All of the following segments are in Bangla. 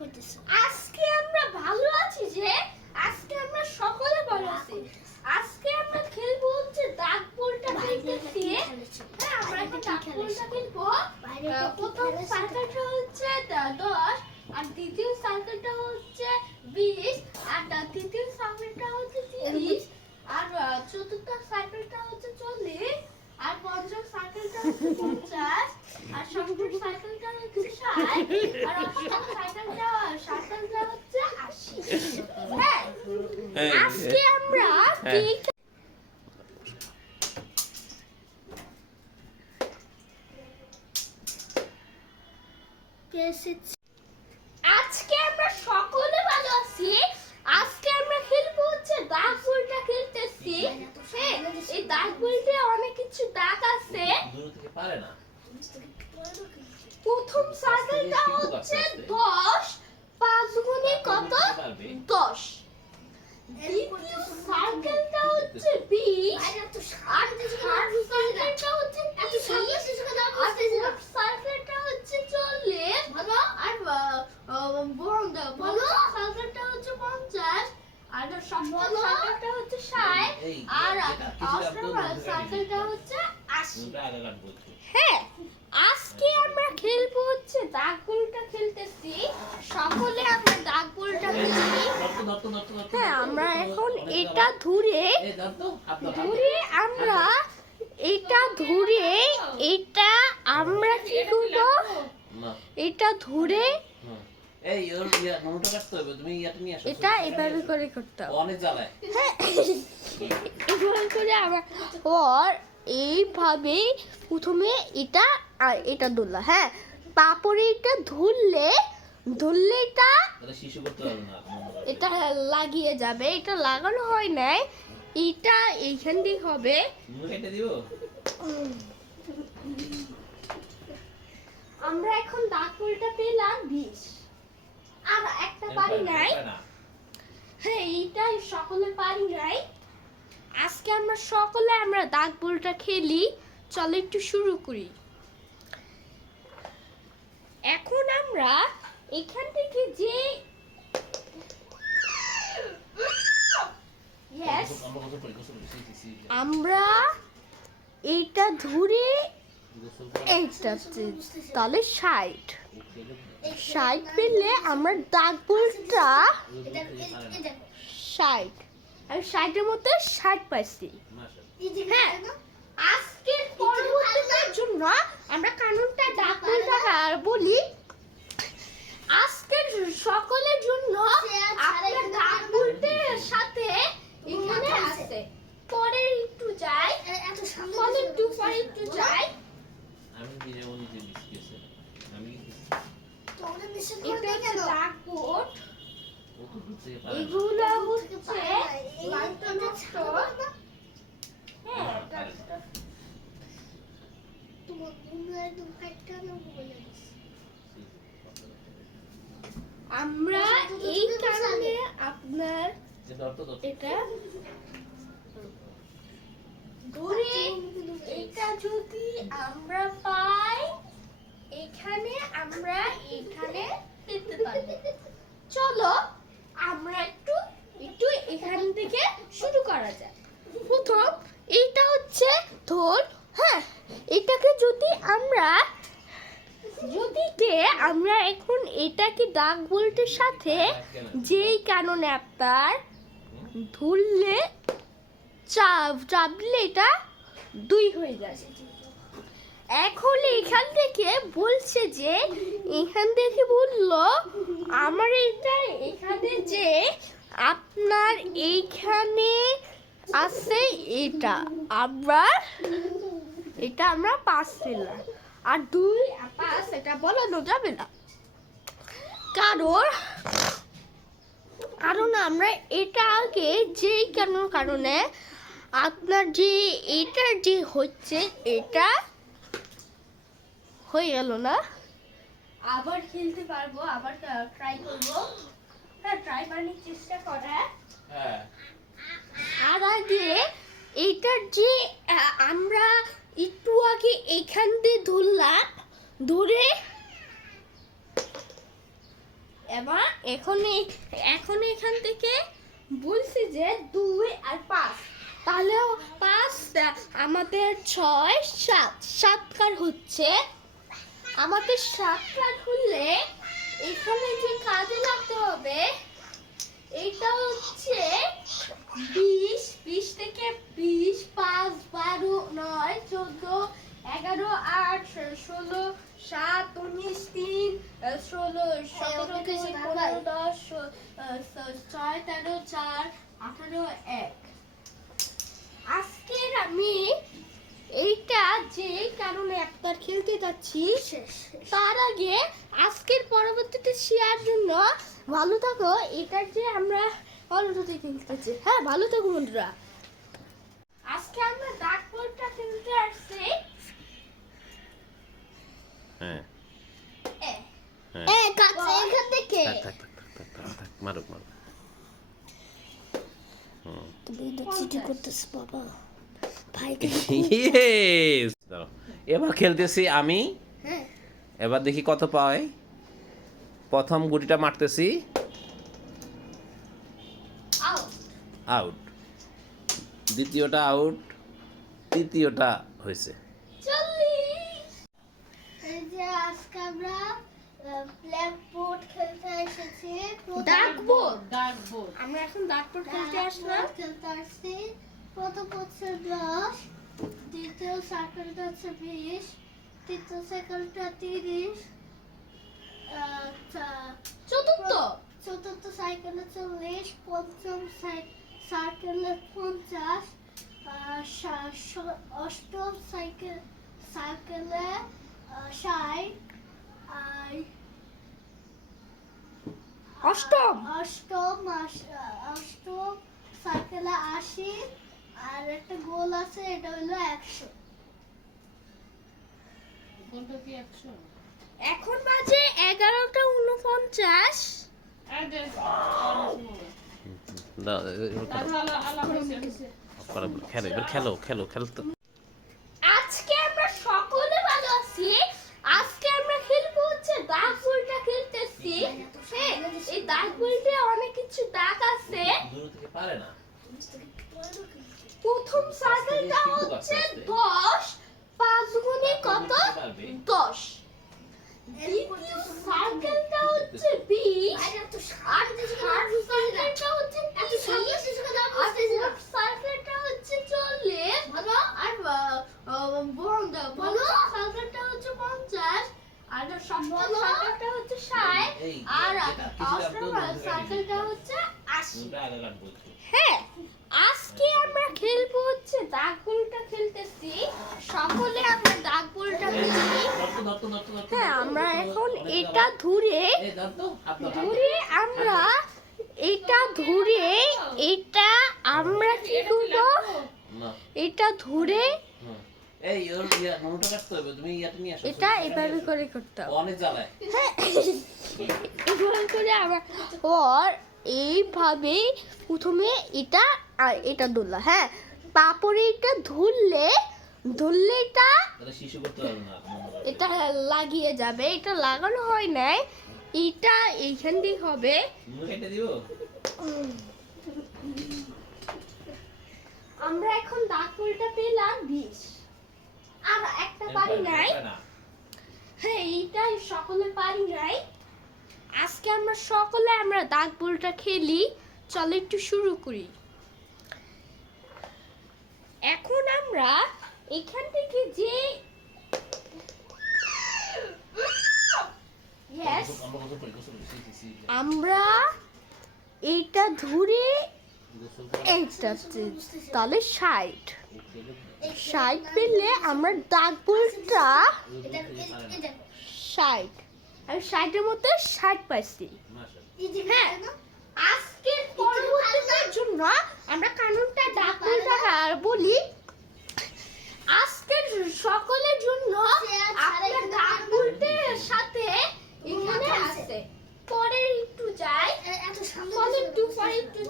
আজকে আমরা ভালো আছি যে আজকে আমরা সকলে ভালো আছি। আজকে আমরা খেলবো হচ্ছে দাগ বলটা খেলতেছি। হ্যাঁ, আমরা এখন দাগ বলটা খেলবো। প্রথম সার্কেলটা হচ্ছে 10 আর দ্বিতীয় সার্কেলটা হচ্ছে 20 আর তৃতীয় সার্কেলটা হচ্ছে 30 আর চতুর্থ সার্কেলটা হচ্ছে 40 আর পঞ্চম সার্কেলটা হচ্ছে 50 আর ষষ্ঠ সার্কেলটা হচ্ছে 60 আর অষ্টম সার্কেলটা হচ্ছে 80। হ্যাঁ, আজকে আমরা আজকে আমরা সকলে ভালো আছি। আজকে আমরা খেলবো হচ্ছে দাগ বলটা খেলতেছি। হ্যাঁ, এই দাগ বলতে অনেক কিছু দাগ আছে। প্রথম সার্কেলটা হচ্ছে 10 5 গুণে কত 10। দ্বিতীয় সার্কেলটা হচ্ছে 20 আর থার্ড সার্কেলটা হচ্ছে 30 আর সার্কেলটা হচ্ছে 40 আর বড় সার্কেলটা হচ্ছে 50 আর সপ্তম সার্কেলটা হচ্ছে 60 আর অষ্টম সার্কেলটা হচ্ছে 80। হ্যাঁ, আজকে আমরা খেলবো হচ্ছে দাগ বলটা খেলতেছি। সকলে আমরা দাগ বলটা খেলি। হ্যাঁ, আমরা এখন এটা ধরে আমরা এটা ধরে এটা আমরা কি করব, এটা ধরে এটা এভাবে করে করতে হবে। হ্যাঁ, এভাবে করে আমরা এইভাবে প্রথমে এটা আর এটা ধরলাম। হ্যাঁ, তারপরে এটা ধরলে এটা লাগিয়ে যাবে। এটা লাগানো হয় নাই, এটা এইখান দিয়ে হবে। আমরা এখন দাগ বলটা পেলাম 20 আর একটা পারি নাই। হ্যাঁ, এইটাই সকলে পারি নাই। আজকে আমরা সকলে দাগ বলটা খেলি। চলো একটু শুরু করি। এখন আমরা এখান থেকে যে আমরা এইটা ধরে এইটা তাহলে 60 পেলে আমরা দাগ বলটা 60 আর 60-এর মধ্যে 60 পাইছি। হ্যাঁ, আজকের পরবর্তীটার জন্য আমরা কানুনটা দাগ বলটা বলি। আজকের সকলের জন্য আপনার দাগ বলটার সাথে এখানে আছে। পরে একটু যাই, পরে একটু যাই। এটা হচ্ছে দাগ বোর্ড। এগুলো হচ্ছে আমরা এই কারণে আপনার এটা ধরে এটা যদি আমরা পাই এখানে আমরা এখানে পেতে পারি। চলো আমরা একটু এখান থেকে শুরু করা যায়। প্রথম এইটা হচ্ছে ধর। হ্যাঁ, এটাকে যদি আমরা এখন এটাকে দাগ বলটার সাথে যেই কারণে আপনার ধরলে চাপলে এটা 2 হয়ে যাবে। এখন এখান থেকে বলছে যে এখান থেকে বললো আমার এটা এখানে যে আপনার এইখানে আছে এটা আমরা 5 পেলাম আর 2 আর 5 এটা বলানো যাবে না। কারণ আমরা এটা আগে যেই কারণে আপনার যে এটা যে হচ্ছে এটা হয়ে গেল না। আবার খেলতে পারবো, আবার ট্রাই করবো। হ্যাঁ, ট্রাই বানানোর চেষ্টা করা। আর আগে এইটার যে আমরা একটু আগে এখান দিয়ে ধরলাম, ধরে এবার এখন এখান থেকে বলছি যে 2 আর 5, তাহলে 5 আমাদের 6 7 কার হচ্ছে। আমাদের 7 কার হলে এখানে যে কাজে লাগতে হবে এটা হচ্ছে 20 থেকে 20 5 12 9 14 11 8 16 7 19 3 16 17 15 10 6 13 4 18 1। আজকের আমি এইটা যে কারণে একবার খেলতে যাচ্ছি তার আগে আজকের পরবর্তীতে শেয়ার জন্য ভালো থাকো। এটার যে আমরা অলরেডি খেলতেছি। হ্যাঁ, ভালো থাকো বন্ধুরা। আজকে আমরা ডাক বলটা খেলতে আসছি। হ্যাঁ কাছে এখান থেকে মারুক তুমি তো চিঠি করতেছ বাবা ভাইকে। ইয়েস এবার খেলতেছি আমি। হ্যাঁ, এবার দেখি কত পায়। প্রথম গুটিটা মারতেছি, আউট। দ্বিতীয়টা আউট, তৃতীয়টা হয়েছে। এই যে আজকে আমরা ব্ল্যাক বোর্ড খেলতে এসেছি। ডাক বোর্ড আমরা এখন ডাক বোর্ড খেলতে আসলাম। প্রথম হচ্ছে 10, দ্বিতীয় সার্কেলটা হচ্ছে 20, তৃতীয় সার্কেলটা 30, চতুর্থ সাইকেলে 40, পঞ্চম সার্কেলে 50, অষ্টম সাইকেলে 60, আর অষ্টম সাইকেলে 80, আর একটা গোল আছে, এটা হলো 100। এখন বাজে 11:49। খেলো। আজকে আমরা সকলে ভালো আছি। আজকে আমরা খেলবো হচ্ছে দাগ বলটা খেলতেছি। হ্যাঁ, এই দাগ বলতে অনেক কিছু দাগ আছে। প্রথম সার্কেলটা হচ্ছে 10, 5 গুণে কত? 10। দ্বিতীয় সার্কেলটা হচ্ছে 20, আর থার্ড সার্কেলটা হচ্ছে 30, আর ফোর্থ সার্কেলটা হচ্ছে 40, আর পঞ্চম সার্কেলটা হচ্ছে 50, আর সপ্তম সার্কেলটা হচ্ছে 60, আর অষ্টম সার্কেলটা হচ্ছে 80। হ্যাঁ, আজকে আমরা খেলবো হচ্ছে দাগ বলটা খেলতেছি। সকলে আমরা দাগ বলটা খেলি। হ্যাঁ, আমরা এখন এটা ধরে আমরা কি করবো? এটা ধরে এটা এভাবে করে করতে হবে। হ্যাঁ, এভাবে করে আমরা এইভাবে প্রথমে এটা আর এটা ধরলা। হ্যাঁ, তারপরে এটা ধরলে এটা লাগিয়ে যাবে। এটা লাগানো হয় নাই, এটা এইখান দিয়ে হবে। আমরা এখন দাগ বলটা পেলাম 20, আর একটা পারি নাই। হ্যাঁ, এইটা সকলে পারি নাই। আজকে আমরা সকলে দাগ বলটা খেলি। চলো একটু শুরু করি। এখন আমরা এখান থেকে যে আমরা এইটা ধরে এইটা তাহলে 60 পেলে আমরা দাগ বলটা 60, আমি 60-এর মধ্যে 60 পাইছি। হ্যাঁ, আজকের পরবর্তীদের জন্য আমরা কানুনটা দাগ বলটা বলি। আজকের সকলের জন্য আপনার দাগ বলটার সাথে এখানে আছে। পরে একটু যাই, পরে একটু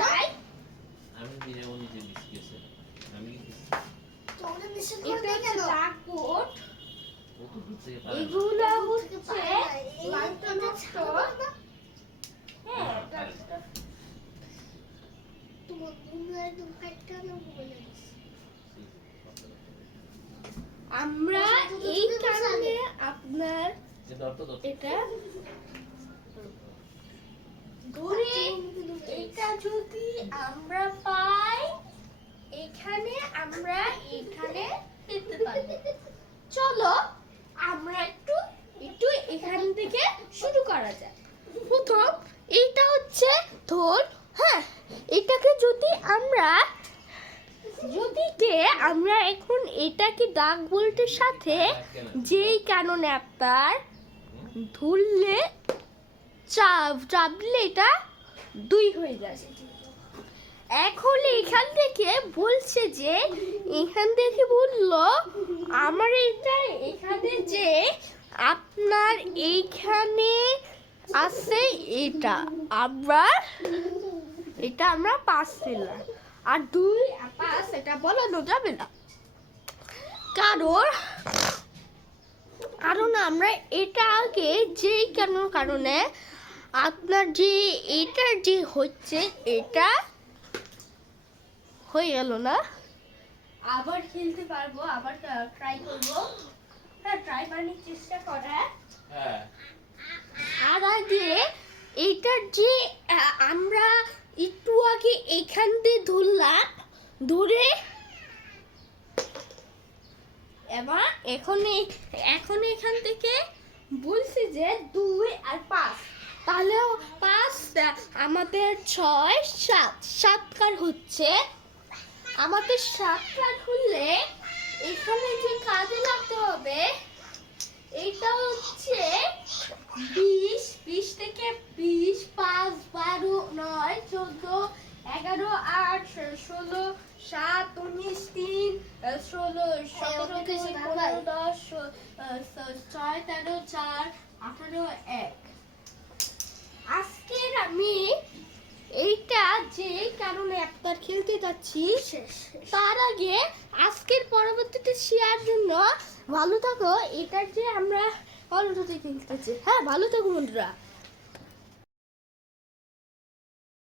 যাই। এটা হচ্ছে দাগ বোর্ড। এগুলো হচ্ছে লালটা নষ্ট। আমরা এই কারণে আপনার এটা ধরে এটা যদি আমরা পাই এখানে আমরা এখানে পেতে পারবো। চলো আমরা একটু একটু এখান থেকে শুরু করা যায়। প্রথম এইটা হচ্ছে ধর, হ্যাঁ, এটাকে যদি আমরা এখন এটাকে ডাক বল্টের সাথে যেই কারণে আপনার ধরলে চাপলে এটা 2 হয়ে যাবে। এখন এখান থেকে বলছে যে এখান থেকে বললো আমার এটা এখানে যে আপনার এইখানে আছে এটা আমরা 5 পেলাম, আর 2 আর 5 এটা বলানো যাবে না, কারণ আমরা এটা আগে যেই কারণে আপনার যে এটা যে হচ্ছে এটা হয়ে গেল না। আবার খেলতে পারবো, আবার ট্রাই করবো, হ্যাঁ ট্রাই মানে চেষ্টা করা। আর আগে এইটার যে আমরা একটু আগে এখান দিয়ে ধরলাম, ধরে এবার এখন এখান থেকে বলছি যে 2 আর 5, তাহলে 5 আমাদের 6 7 কার হচ্ছে। আমাদের 7 কার হলে এখানে যে কাজে লাগতে হবে এটা হচ্ছে 20 থেকে 20 5 12 9 14 11 8 16 7 19 3 16 17 18 10 6 13 4 18 1। আজকের আমি এইটা যে কারণে আপনার খেলতে যাচ্ছি তার আগে আজকের পরবর্তীতে শেয়ার জন্য ভালো থাকো। এটা যে আমরা অলরেডি খেলতেছি, হ্যাঁ ভালো থাকো বন্ধুরা।